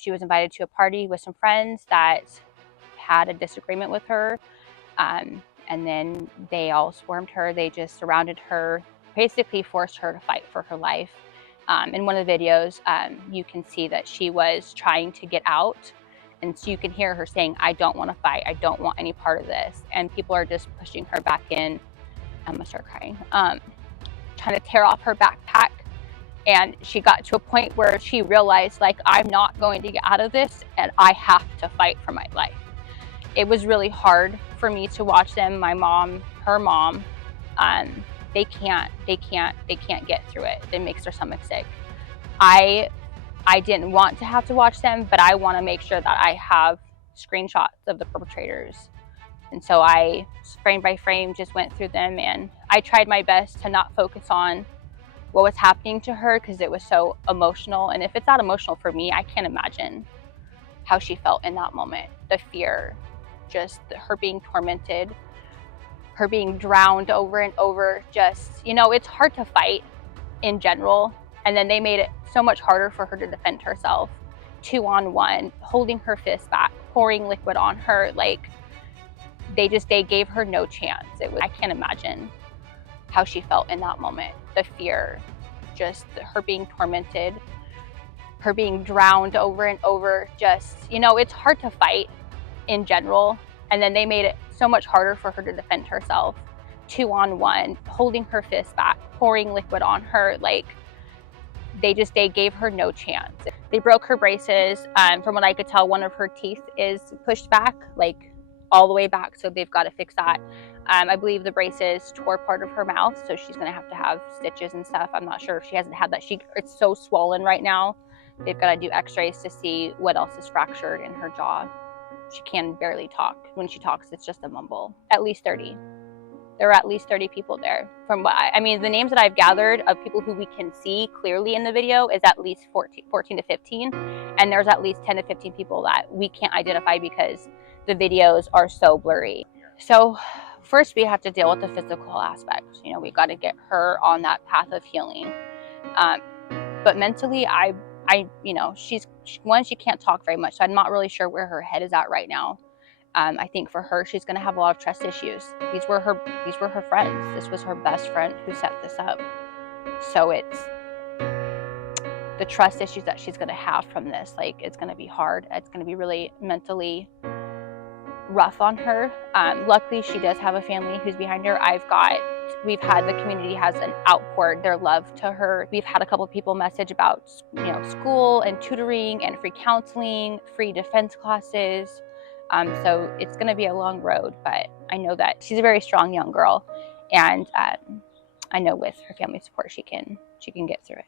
She was invited to a party with some friends that had a disagreement with her. And then they all swarmed her. They just surrounded her, basically forced her to fight for her life. In one of the videos, you can see that she was trying to get out. And so you can hear her saying, "I don't want to fight. I don't want any part of this." And people are just pushing her back in. I'm gonna start crying. Trying to tear off her backpack. And she got to a point where she realized, like, I'm not going to get out of this and I have to fight for my life. It was really hard for me to watch them. My mom, her mom, they can't get through it. It makes their stomach sick. I didn't want to have to watch them, but I want to make sure that I have screenshots of the perpetrators. And so I, frame by frame, just went through them, and I tried my best to not focus on what was happening to her because it was so emotional. And if it's not emotional for me, I can't imagine how she felt in that moment. The fear, just her being tormented, her being drowned over and over. Just, you know, it's hard to fight in general. And then they made it so much harder for her to defend herself. 2-on-1, holding her fist back, pouring liquid on her. Like, they gave her no chance. I can't imagine how she felt in that moment. The fear, just her being tormented, her being drowned over and over. Just, you know, it's hard to fight in general. And then they made it so much harder for her to defend herself. 2-on-1, holding her fist back, pouring liquid on her. Like, they gave her no chance. They broke her braces. From what I could tell, one of her teeth is pushed back, like all the way back. So they've got to fix that. I believe the braces tore part of her mouth, so she's gonna have to have stitches and stuff. I'm not sure if she hasn't had that. It's so swollen right now. They've got to do x-rays to see what else is fractured in her jaw. She can barely talk. When she talks, it's just a mumble. At least 30. There are at least 30 people there. From what I mean, the names that I've gathered of people who we can see clearly in the video is at least 14 to 15. And there's at least 10 to 15 people that we can't identify because the videos are so blurry. So first we have to deal with the physical aspects. You know, we got to get her on that path of healing. But mentally, you know, she can't talk very much. So I'm not really sure where her head is at right now. I think for her, she's going to have a lot of trust issues. These were her friends. This was her best friend who set this up. So it's the trust issues that she's going to have from this. Like, it's going to be hard. It's going to be really mentally rough on her. Luckily, she does have a family who's behind her. The community has outpoured their love to her. We've had a couple of people message about, you know, school and tutoring and free counseling, free defense classes. So it's going to be a long road, but I know that she's a very strong young girl, and I know with her family support, she can get through it.